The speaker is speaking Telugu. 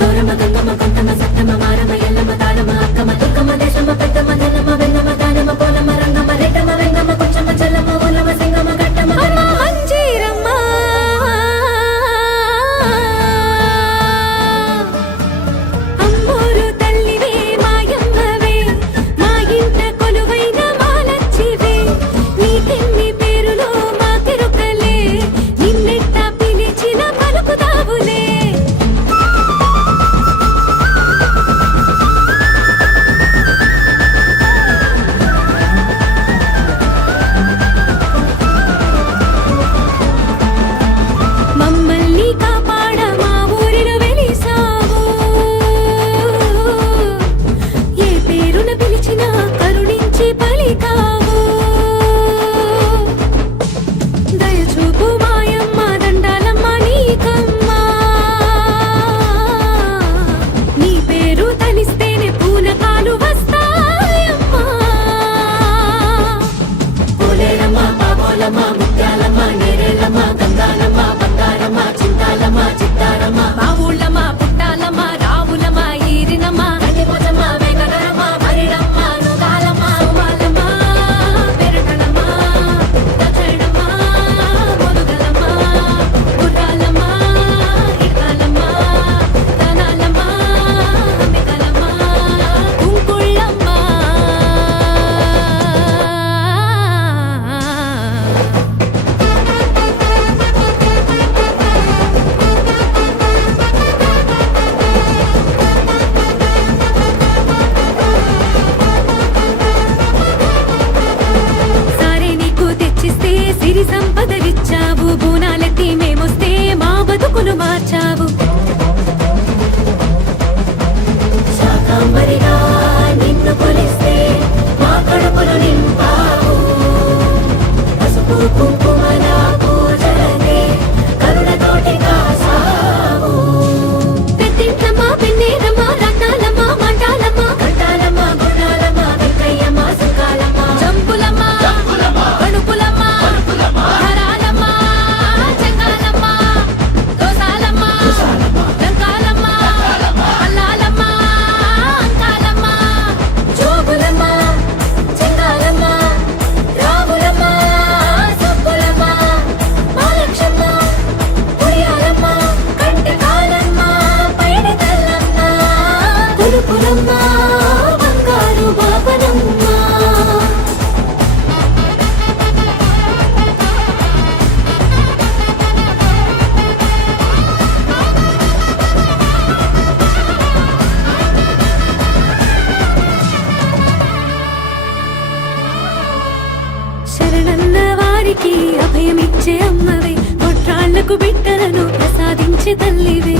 గౌరమ్మ గంగమ్మ కొంతమ్మ సత్తమ్మ మారమ్మ ఎల్లమ్మ తాళమ్మ అక్కమ్మ దుర్గమ్మ దేశమ్మ పెద్దమ్మ ధనమ్మ వెన్నమ్మ దానమ్మ పోలమ్మ రంగమ్మ రెడ్డమ్మ వెంగమ్మ కొంచెమ్మ చెల్లమ్మ ఊలమ్మ సింగమ్మ గట్టమ్మ మంజీరమ్మ అమ్మోరు తల్లివే మాయమ్మవే మా ఇంట కొలువైన మాలచ్చివే నీకెన్ని పేరులో మాకెరుకలే నిన్నెట్ట పిలిచిన పలుకుతావులే మమ్మల్ని కాపాడ మా ఊరిలో వెలిసావు ఏ పేరున పిలిచినా కరుణించి పలికావు దయచూపు మాయమ్మ దండాలమ్మ నీకమ్మా నీ పేరు తలిస్తేనే పూనకాలు వస్తాయమ్మా పోలేరమ్మ పాపోలమ్మ ముత్యాలమ్మ నేరేలమ్మ గంగాలమ్మ బంగారమ్మ చింతాలమ్మ చిత్తారమ్మ మా ఊళ్ళమ్మ పుట్టాలమ్మ రావులమ్మ ఈరినమ్మ కందిపోచమ్మ వెంకటరమ్మ మరిడమ్మ నుగాలమ్మ సుమాలమ్మ పెరటనమ్మ దక్షిణమ్మ మొదుగలమ్మ గుర్రాలమ్మ ఇడకాలమ్మ దనాలమ్మ అంబికలమ్మ కుంకుళ్ళమ్మ సారే నీకు తెచ్చిస్తే సిరి సంపదలిచ్చావు బోనాలెత్తి మేమొస్తే మా బతుకులు మార్చావు శాకాంబరిగా నిన్ను కొలిస్తే మా కడుపులు నింపావు పసుపు కుంకుమల పూజలనే కరుణతోటి కాసావు పెద్దింట్లమ్మ పెన్నేరమ్మ రత్నాలమ్మ మంటాలమ్మ కట్టాలమ్మ గుణాలమ్మ వెంకయ్యమ్మ సుకాలమ్మ జంపులమ్మ కడుపులమ్మ ధరాలమ్మ చెంగాలమ్మ దోసాలమ్మ లంకాలమ్మ అల్లాలమ్మ అంకాలమ్మ జోగులమ్మ చెంగాలమ్మ రావులమ్మ సబ్బులమ్మ మాలక్షమ్మ ఉయ్యాలమ్మ కంటకాలమ్మ పైడి తల్లమ్మ కొలుపులమ్మ బంగారు బాపనమ్మ శరణన్న వారికి అభయమిచ్చే అమ్మవే కొట్రాళ్లకు బిడ్డలను ప్రసాదించే తల్లివే